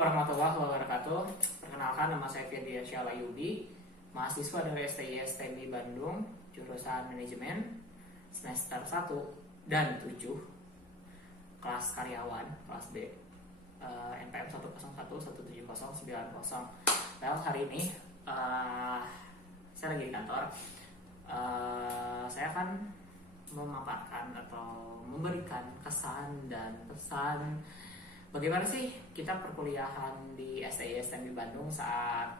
warahmatullahi wabarakatuh. Perkenalkan, nama saya Firdiansyah Layudi, mahasiswa dari STI STMI Bandung, jurusan manajemen semester 1 dan 7, kelas karyawan, kelas B, NPM 101170990. Well, hari ini saya lagi di kantor. Saya akan memaparkan atau memberikan kesan dan pesan bagaimana sih kita perkuliahan di STI STMI Bandung saat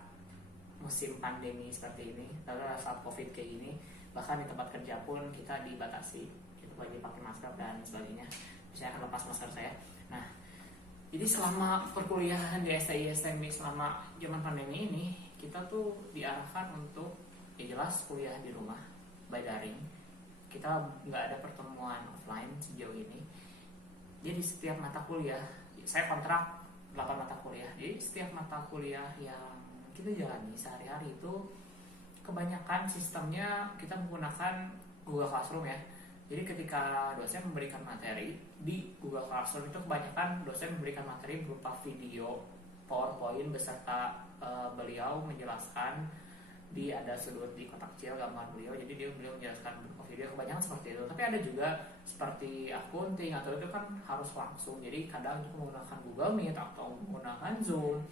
musim pandemi seperti ini, saat COVID kayak gini. Bahkan di tempat kerja pun kita dibatasi, kita lagi pakai masker dan sebagainya. Saya akan lepas masker saya. Nah, jadi selama perkuliahan di STI STMI selama zaman pandemi ini, kita tuh diarahkan untuk jelas kuliah di rumah by daring. Kita nggak ada pertemuan offline sejauh ini. Jadi setiap mata kuliah, saya kontrak 8 mata kuliah. Jadi setiap mata kuliah yang kita jalani sehari-hari itu kebanyakan sistemnya kita menggunakan Google Classroom ya. Jadi ketika dosen memberikan materi di Google Classroom itu kebanyakan dosen memberikan materi berupa video, PowerPoint beserta beliau menjelaskan ada sudut di kotak kecil gambar beliau, jadi beliau menjelaskan berupa video, kebanyakan seperti itu. Tapi ada juga seperti accounting atau itu kan harus langsung, jadi kadang itu menggunakan Google Meet atau menggunakan Zoom.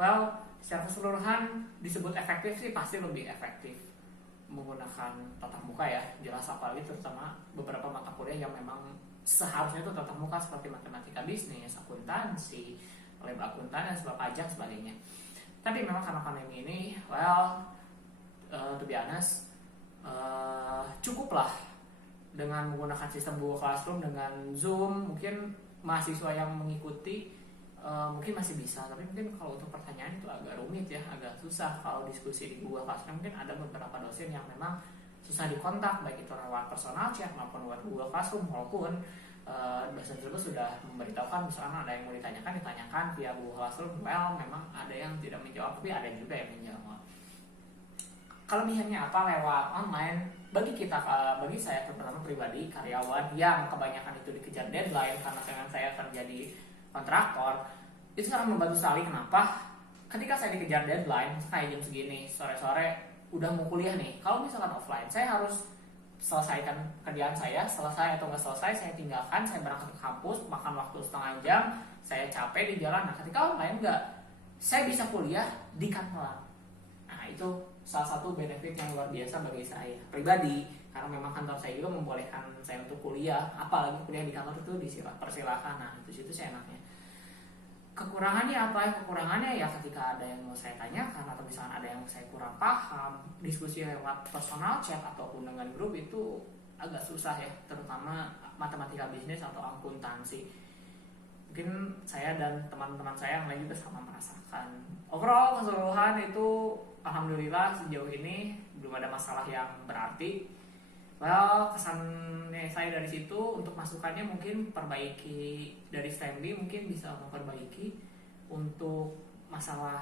Well, secara keseluruhan disebut efektif sih, pasti lebih efektif menggunakan tatap muka ya, jelas, apalagi terutama beberapa mata kuliah yang memang seharusnya itu tatap muka seperti matematika bisnis, akuntansi, lab akuntansi, pajak, sebagainya. Tapi memang karena pandemi ini, well, to be honest, cukuplah dengan menggunakan sistem Google Classroom dengan Zoom. Mungkin mahasiswa yang mengikuti mungkin masih bisa, tapi mungkin kalau untuk pertanyaan itu agak rumit ya, agak susah. Kalau diskusi di Google Classroom mungkin ada beberapa dosen yang memang susah dikontak, baik itu lewat personal chat maupun lewat Google Classroom, walaupun dosen tersebut sudah memberitahukan misalnya ada yang mau ditanyakan via Google Classroom. Well, memang ada yang tidak menjawab, tapi ada juga yang menjawab. Kelebihannya apa lewat online? Bagi saya terutama pribadi, karyawan yang kebanyakan itu dikejar deadline karena saya kerja di kontraktor, itu sangat membantu sekali. Kenapa? Ketika saya dikejar deadline, kayak jam segini, sore-sore udah mau kuliah nih. Kalau misalkan offline, saya harus selesaikan kerjaan saya, selesai atau nggak selesai, saya tinggalkan, saya berangkat ke kampus, makan waktu setengah jam, saya capek di jalan. Nah, ketika online nggak, saya bisa kuliah di kantor. Nah, itu salah satu benefit yang luar biasa bagi saya pribadi, karena memang kantor saya juga membolehkan saya untuk kuliah, apalagi kuliah di kantor itu persilahkan. Nah, itu situ saya enaknya. Kekurangannya apa? Kekurangannya ya ketika ada yang mau saya tanyakan atau misalnya ada yang saya kurang paham, diskusi lewat personal chat ataupun dengan grup itu agak susah ya, terutama matematika bisnis atau akuntansi. Mungkin saya dan teman-teman saya yang lain juga sama merasakan. Overall keseluruhan itu alhamdulillah sejauh ini belum ada masalah yang berarti. Well, kesannya saya dari situ untuk masukannya mungkin perbaiki dari STMI, mungkin bisa memperbaiki untuk masalah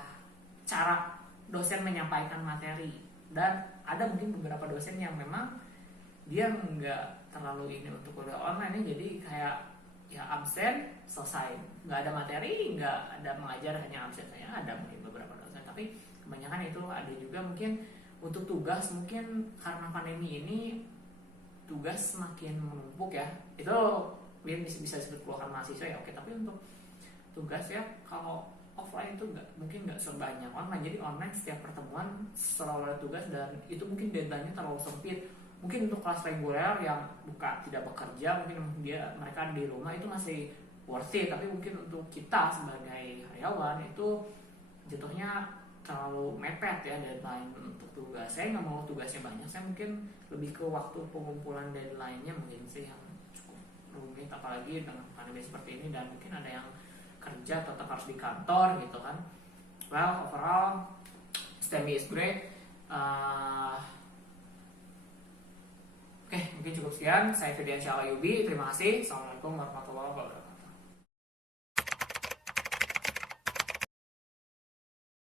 cara dosen menyampaikan materi. Dan ada mungkin beberapa dosen yang memang dia nggak terlalu ini untuk kuliah online, jadi kayak ya absen selesai, nggak ada materi, nggak ada mengajar, hanya absen saja. Ada mungkin beberapa dosen, tapi kebanyakan itu ada juga mungkin untuk tugas, mungkin karena pandemi ini tugas semakin menumpuk ya, itu mungkin bisa disebut keluhan mahasiswa ya, oke. Tapi untuk tugas ya, kalau offline itu mungkin nggak sebanyak online. Jadi online setiap pertemuan selalu ada tugas, dan itu mungkin deadline-nya terlalu sempit. Mungkin untuk kelas reguler yang tidak bekerja, mungkin mereka di rumah itu masih worth it. Tapi mungkin untuk kita sebagai karyawan itu jatuhnya terlalu mepet ya deadline untuk tugas. Saya nggak mau tugasnya banyak, saya mungkin lebih ke waktu pengumpulan deadline-nya mungkin sih yang cukup rumit, apalagi dengan pandemi seperti ini, dan mungkin ada yang kerja tetap harus di kantor gitu kan. Well, overall STMI is great. Oke, mungkin cukup sekian. Saya Firdiansyah Layudi. Terima kasih. Assalamualaikum warahmatullahi wabarakatuh.